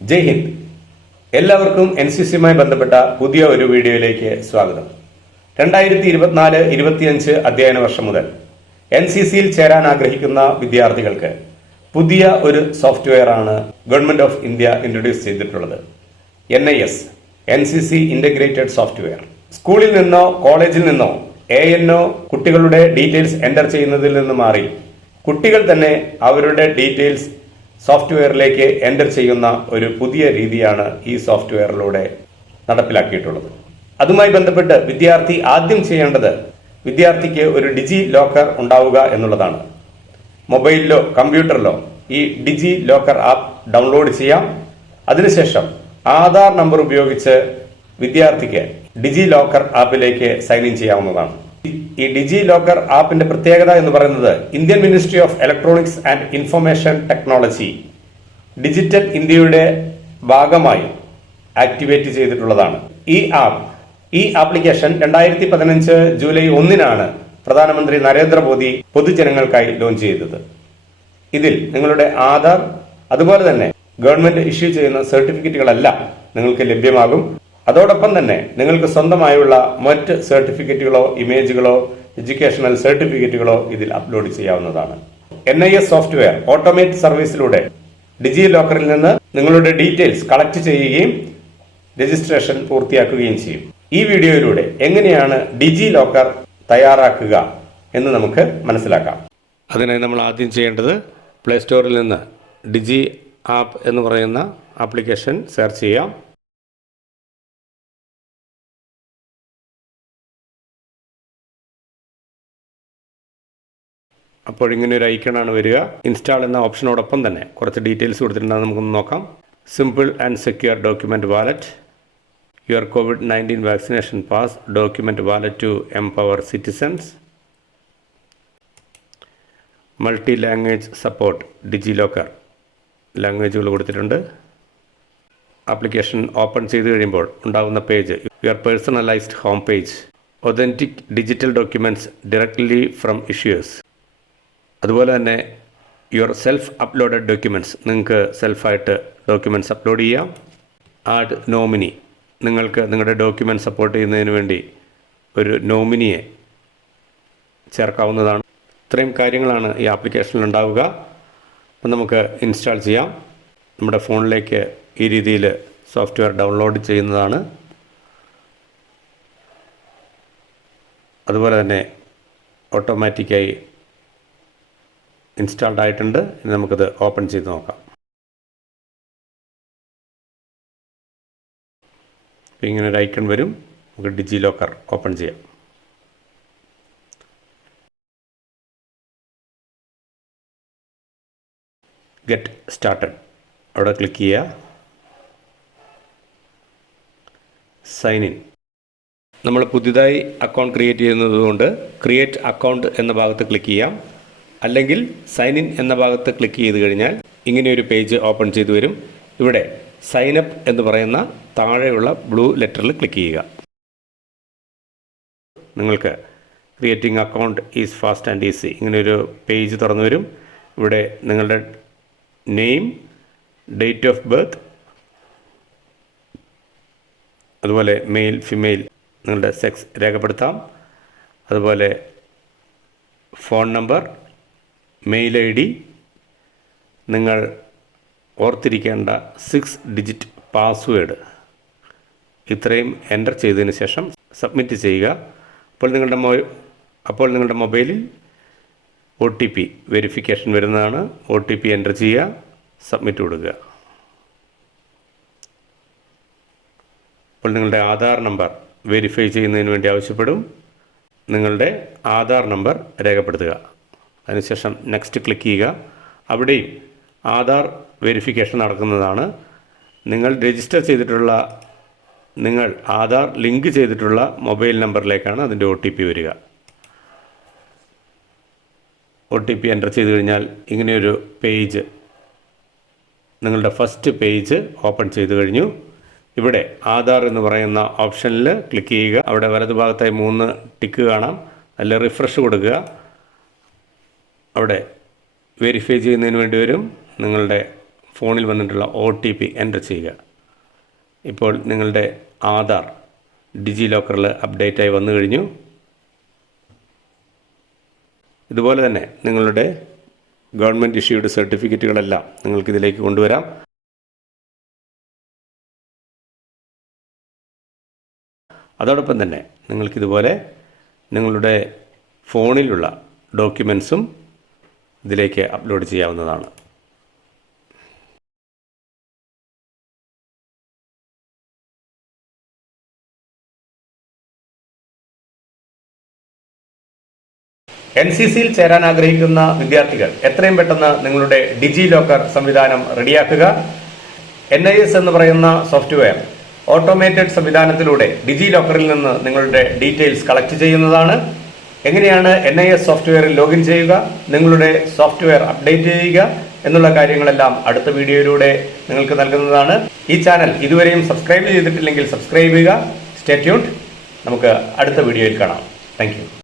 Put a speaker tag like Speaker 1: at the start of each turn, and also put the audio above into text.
Speaker 1: ജയ് ഹിന്ദ്. എല്ലാവർക്കും N C സിയുമായി ബന്ധപ്പെട്ട പുതിയ ഒരു വീഡിയോയിലേക്ക് സ്വാഗതം. രണ്ടായിരത്തി ഇരുപത്തിനാല് ഇരുപത്തിയഞ്ച് അധ്യയന വർഷം മുതൽ എൻ സി സിയിൽ ചേരാൻ ആഗ്രഹിക്കുന്ന വിദ്യാർത്ഥികൾക്ക് പുതിയ ഒരു സോഫ്റ്റ്വെയർ ആണ് ഗവൺമെന്റ് ഓഫ് ഇന്ത്യ ഇൻട്രൊഡ്യൂസ് ചെയ്തിട്ടുള്ളത്. N I S N C C integrated software. സ്കൂളിൽ നിന്നോ കോളേജിൽ നിന്നോ എ എൻഒ കുട്ടികളുടെ ഡീറ്റെയിൽസ് എന്റർ ചെയ്യുന്നതിൽ നിന്ന് മാറി കുട്ടികൾ തന്നെ അവരുടെ ഡീറ്റെയിൽസ് സോഫ്റ്റ്വെയറിലേക്ക് എന്റർ ചെയ്യുന്ന ഒരു പുതിയ രീതിയാണ് ഈ സോഫ്റ്റ്വെയറിലൂടെ നടപ്പിലാക്കിയിട്ടുള്ളത്. അതുമായി ബന്ധപ്പെട്ട് വിദ്യാർത്ഥി ആദ്യം ചെയ്യേണ്ടത് വിദ്യാർത്ഥിക്ക് ഒരു ഡിജി ലോക്കർ ഉണ്ടാവുക എന്നുള്ളതാണ്. മൊബൈലിലോ കമ്പ്യൂട്ടറിലോ ഈ ഡിജി ലോക്കർ ആപ്പ് ഡൗൺലോഡ് ചെയ്യാം. അതിനുശേഷം ആധാർ നമ്പർ ഉപയോഗിച്ച് വിദ്യാർത്ഥിക്ക് ഡിജി ലോക്കർ ആപ്പിലേക്ക് സൈൻ ഇൻ ചെയ്യാവുന്നതാണ്. ഈ ഡിജി ലോക്കർ ആപ്പിന്റെ പ്രത്യേകത എന്ന് പറയുന്നത് Indian ministry of electronics and information technology. Digital ഇന്ത്യയുടെ ഭാഗമായി ആക്ടിവേറ്റ് ചെയ്തിട്ടുള്ളതാണ്. ഈ ആപ്പ് ഈ ആപ്ലിക്കേഷൻ രണ്ടായിരത്തി പതിനഞ്ച് ജൂലൈ ഒന്നിനാണ് പ്രധാനമന്ത്രി നരേന്ദ്രമോദി പൊതുജനങ്ങൾക്കായി ലോഞ്ച് ചെയ്തത്. ഇതിൽ നിങ്ങളുടെ ആധാർ അതുപോലെ തന്നെ ഗവൺമെന്റ് ഇഷ്യൂ ചെയ്യുന്ന സർട്ടിഫിക്കറ്റുകളെല്ലാം നിങ്ങൾക്ക് ലഭ്യമാകും. അതോടൊപ്പം തന്നെ നിങ്ങൾക്ക് സ്വന്തമായുള്ള മറ്റ് സർട്ടിഫിക്കറ്റുകളോ ഇമേജുകളോ എഡ്യൂക്കേഷണൽ സർട്ടിഫിക്കറ്റുകളോ ഇതിൽ അപ്ലോഡ് ചെയ്യാവുന്നതാണ്. N I S software automate സർവീസിലൂടെ ഡിജി ലോക്കറിൽ നിന്ന് നിങ്ങളുടെ ഡീറ്റെയിൽസ് കളക്ട് ചെയ്യുകയും രജിസ്ട്രേഷൻ പൂർത്തിയാക്കുകയും ചെയ്യും. ഈ വീഡിയോയിലൂടെ എങ്ങനെയാണ് ഡിജി ലോക്കർ തയ്യാറാക്കുക എന്ന് നമുക്ക് മനസ്സിലാക്കാം. അതിനായി നമ്മൾ ആദ്യം ചെയ്യേണ്ടത് പ്ലേ സ്റ്റോറിൽ നിന്ന് ഡിജി ആപ്പ് എന്ന് പറയുന്ന ആപ്ലിക്കേഷൻ സെർച്ച് ചെയ്യാം. അപ്പോൾ ഇങ്ങനെ ഒരു ഐക്കണാണ് വരിക. ഇൻസ്റ്റാൾ എന്ന ഓപ്ഷനോടൊപ്പം തന്നെ കുറച്ച് ഡീറ്റെയിൽസ് കൊടുത്തിട്ടുണ്ടെന്ന് നമുക്കൊന്ന് നോക്കാം. Simple and secure document wallet your covid nineteen vaccination pass document wallet to empower citizens multi language support DigiLocker ലാംഗ്വേജുകൾ കൊടുത്തിട്ടുണ്ട്. ആപ്ലിക്കേഷൻ ഓപ്പൺ ചെയ്ത് കഴിയുമ്പോൾ ഉണ്ടാകുന്ന page your personalised home page authentic digital documents directly from issues അതുപോലെ തന്നെ your self uploaded documents നിങ്ങൾക്ക് സെൽഫായിട്ട് documents upload ചെയ്യാം. Add nominee നിങ്ങൾക്ക് നിങ്ങളുടെ ഡോക്യുമെന്റ് സപ്പോർട്ട് ചെയ്യുന്നതിന് വേണ്ടി ഒരു നോമിനിയെ ചേർക്കാവുന്നതാണ്. ഇത്രയും കാര്യങ്ങളാണ് ഈ ആപ്ലിക്കേഷനിൽ ഉണ്ടാവുക. അപ്പം നമുക്ക് ഇൻസ്റ്റാൾ ചെയ്യാം. നമ്മുടെ ഫോണിലേക്ക് ഈ രീതിയിൽ സോഫ്റ്റ്വെയർ ഡൗൺലോഡ് ചെയ്യുന്നതാണ്. അതുപോലെ തന്നെ ഓട്ടോമാറ്റിക്കായി ഇൻസ്റ്റാൾഡ് ആയിട്ടുണ്ട്. ഇനി നമുക്കത് ഓപ്പൺ ചെയ്ത് നോക്കാം. അപ്പോൾ ഇങ്ങനെ ഒരു ഐക്കൺ വരും. നമുക്ക് ഡിജി ലോക്കർ ഓപ്പൺ ചെയ്യാം. ഗെറ്റ് സ്റ്റാർട്ടഡ് അവിടെ ക്ലിക്ക് ചെയ്യുക. സൈൻ ഇൻ നമ്മൾ പുതിയതായി അക്കൗണ്ട് ക്രിയേറ്റ് ചെയ്യുന്നതുകൊണ്ട് ക്രിയേറ്റ് അക്കൗണ്ട് എന്ന ഭാഗത്ത് ക്ലിക്ക് ചെയ്യാം. അല്ലെങ്കിൽ സൈൻ ഇൻ എന്ന ഭാഗത്ത് ക്ലിക്ക് ചെയ്ത് കഴിഞ്ഞാൽ ഇങ്ങനെയൊരു പേജ് ഓപ്പൺ ചെയ്തു വരും. ഇവിടെ സൈൻ അപ്പ് എന്ന് പറയുന്ന താഴെയുള്ള ബ്ലൂ ലെറ്ററിൽ ക്ലിക്ക് ചെയ്യുക. നിങ്ങൾക്ക് creating account is fast and easy ഇങ്ങനെയൊരു പേജ് തുറന്നു വരും. ഇവിടെ നിങ്ങളുടെ നെയിം ഡേറ്റ് ഓഫ് ബർത്ത് അതുപോലെ മെയിൽ ഫിമെയിൽ നിങ്ങളുടെ സെക്സ് രേഖപ്പെടുത്താം. അതുപോലെ phone number mail I D നിങ്ങൾ ഓർത്തിരിക്കേണ്ട സിക്സ് ഡിജിറ്റ് പാസ്വേഡ് ഇത്രയും എന്റർ ചെയ്തതിന് ശേഷം സബ്മിറ്റ് ചെയ്യുക. അപ്പോൾ നിങ്ങളുടെ മൊ അപ്പോൾ നിങ്ങളുടെ മൊബൈലിൽ ഒ ടി പി വെരിഫിക്കേഷൻ വരുന്നതാണ്. ഒ ടി പി എന്റർ ചെയ്യുക സബ്മിറ്റ് കൊടുക്കുക. അപ്പോൾ നിങ്ങളുടെ ആധാർ നമ്പർ വെരിഫൈ ചെയ്യുന്നതിന് വേണ്ടി ആവശ്യപ്പെടും. നിങ്ങളുടെ ആധാർ നമ്പർ രേഖപ്പെടുത്തുക. അതിനുശേഷം നെക്സ്റ്റ് ക്ലിക്ക് ചെയ്യുക. അവിടെയും ആധാർ വെരിഫിക്കേഷൻ നടക്കുന്നതാണ്. നിങ്ങൾ രജിസ്റ്റർ ചെയ്തിട്ടുള്ള നിങ്ങൾ ആധാർ ലിങ്ക് ചെയ്തിട്ടുള്ള മൊബൈൽ നമ്പറിലേക്കാണ് അതിന്റെ ഒ ടി പി വരിക. ഒ ടി പി എന്റർ ചെയ്ത് കഴിഞ്ഞാൽ ഇങ്ങനെയൊരു പേജ് നിങ്ങളുടെ ഫസ്റ്റ് പേജ് ഓപ്പൺ ചെയ്ത് കഴിഞ്ഞു. ഇവിടെ ആധാർ എന്ന് പറയുന്ന ഓപ്ഷനിൽ ക്ലിക്ക് ചെയ്യുക. അവിടെ വലതുഭാഗത്തായി മൂന്ന് ടിക്ക് കാണാം. അതിൽ റിഫ്രഷ് കൊടുക്കുക. അവിടെ വെരിഫൈ ചെയ്യുന്നതിന് വേണ്ടി വരും. നിങ്ങളുടെ ഫോണിൽ വന്നിട്ടുള്ള ഒ ടി പി എന്റർ ചെയ്യുക. ഇപ്പോൾ നിങ്ങളുടെ ആധാർ ഡിജി ലോക്കറിൽ അപ്ഡേറ്റായി വന്നു കഴിഞ്ഞു. ഇതുപോലെ തന്നെ നിങ്ങളുടെ ഗവൺമെന്റ് ഇഷ്യൂഡ് സർട്ടിഫിക്കറ്റുകളെല്ലാം നിങ്ങൾക്കിതിലേക്ക് കൊണ്ടുവരാം. അതോടൊപ്പം തന്നെ നിങ്ങൾക്കിതുപോലെ നിങ്ങളുടെ ഫോണിലുള്ള ഡോക്യുമെൻസും ഇതിലേക്ക് അപ്ലോഡ് ചെയ്യാവുന്നതാണ്. എൻ സി സിയിൽ ചേരാൻ ആഗ്രഹിക്കുന്ന വിദ്യാർത്ഥികൾ എത്രയും പെട്ടെന്ന് നിങ്ങളുടെ ഡിജി ലോക്കർ സംവിധാനം റെഡിയാക്കുക. എൻ ഐ എസ് എന്ന് പറയുന്ന സോഫ്റ്റ്വെയർ ഓട്ടോമേറ്റഡ് സംവിധാനത്തിലൂടെ ഡിജി ലോക്കറിൽ നിന്ന് നിങ്ങളുടെ ഡീറ്റെയിൽസ് കളക്ട് ചെയ്യുന്നതാണ്. എങ്ങനെയാണ് എൻ ഐ എസ് സോഫ്റ്റ്വെയറിൽ ലോഗിൻ ചെയ്യുക നിങ്ങളുടെ സോഫ്റ്റ്വെയർ അപ്ഡേറ്റ് ചെയ്യുക എന്നുള്ള കാര്യങ്ങളെല്ലാം അടുത്ത വീഡിയോയിലൂടെ നിങ്ങൾക്ക് നൽകുന്നതാണ്. ഈ ചാനൽ ഇതുവരെയും സബ്സ്ക്രൈബ് ചെയ്തിട്ടില്ലെങ്കിൽ സബ്സ്ക്രൈബ് ചെയ്യുക. സ്റ്റേ ട്യൂൺഡ് നമുക്ക് അടുത്ത വീഡിയോയിൽ കാണാം. താങ്ക്